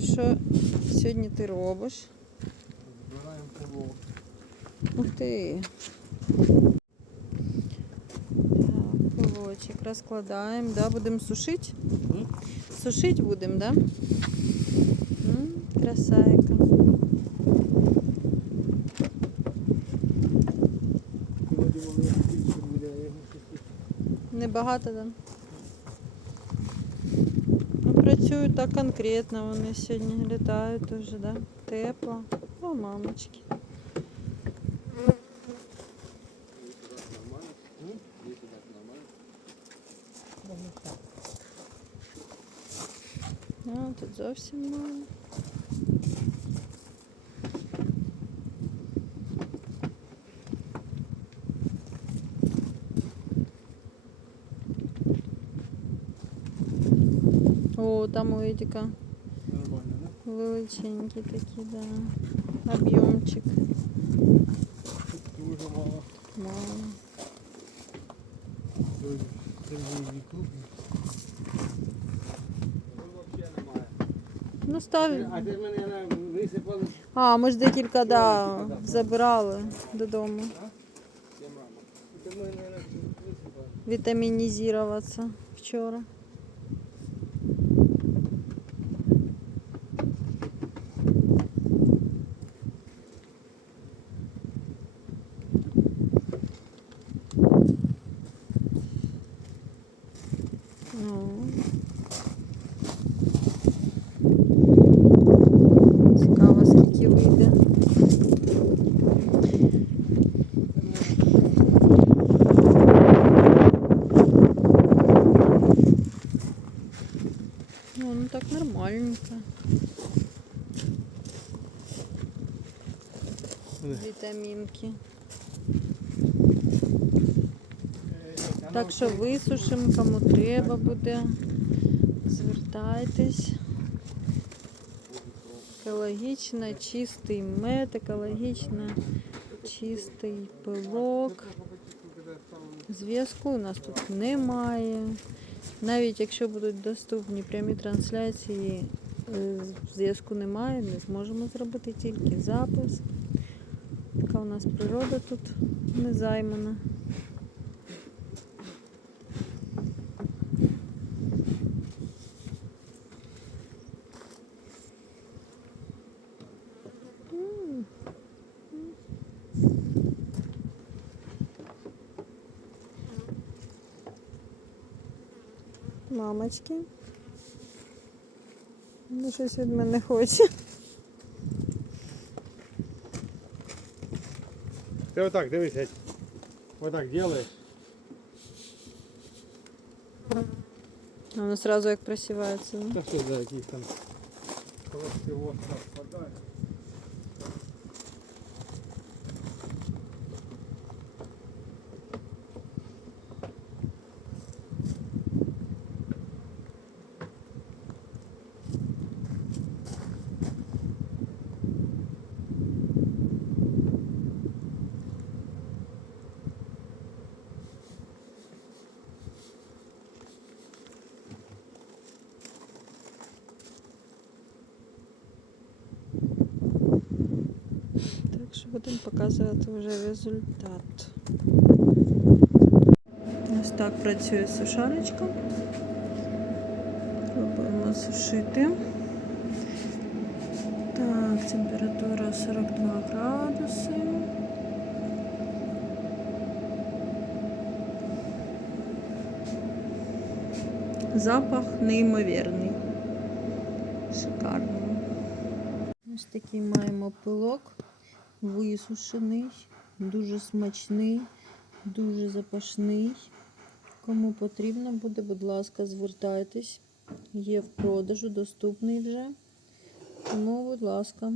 Що сьогодні ти робиш? Збираємо пилок. Ух ти. Так, пилочок розкладаємо, да? будемо сушити? Сушити будемо, да? М, Красайка. Коли думали, як працюють так конкретно, вони сьогодні літають дуже, да? Тепло. О, мамочки. нормально. Діти так нормально. А, тут зовсім мало. О, там у Едика Нормально, да? величенькі такі, да. Об'ємчик. Тут дуже мало. Мало. Це це не крупні. взагалі немає. Ну, став. А ти мене на- висипали? А, ми ж декілька, да, Вчора декілька, да. забирали додому. Де мама? Ти мене на- висипали. Вітамінізуватися вчора. Так нормальненько. Вітамінки. Так що висушимо, кому треба буде. Звертайтесь. Екологічно чистий мед, екологічно чистий пилок. Зв'язку у нас тут немає. Навіть якщо будуть доступні прямі трансляції, е, зв'язку немає, не зможемо зробити тільки запис. Така у нас природа тут не Мамочки. Ну, щось від мене хоче. Ти отак, дивись, геть. Отак делаєш. Воно сразу як просівається. да? Та що за якісь там колоски воска впадає. Будемо показувати вже результат. Ось так працює сушарочка. Пробуємо сушити. Так, температура 42 градуси. Запах неймовірний. Шикарний. Ось такий маємо пилок, висушений, дуже смачний, дуже запашний. Кому потрібно буде, будь ласка, звертайтесь. Є в продажу, доступний вже. Тому, будь ласка,